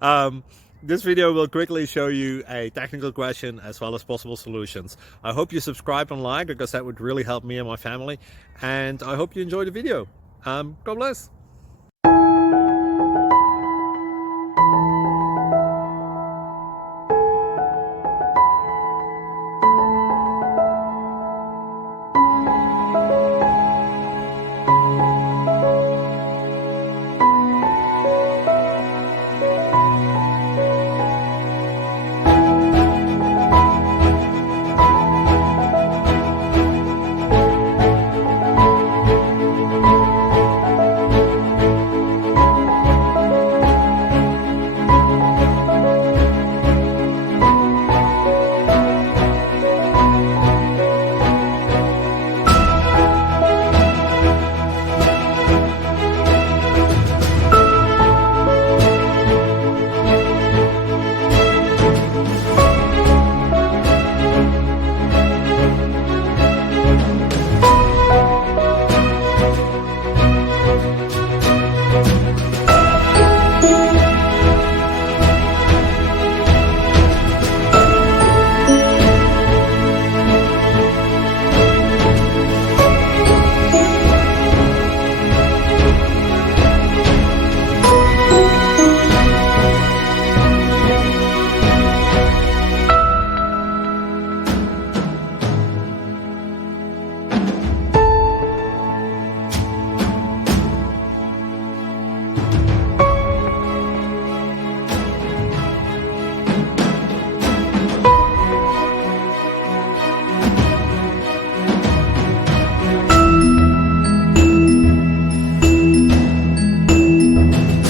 um, this video will quickly show you a technical question as well as possible solutions. I hope you subscribe and like, because that would really help me and my family. And I hope you enjoy the video. God bless.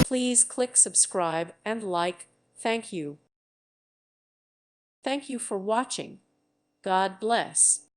Please click subscribe and like. Thank you. Thank you for watching. God bless.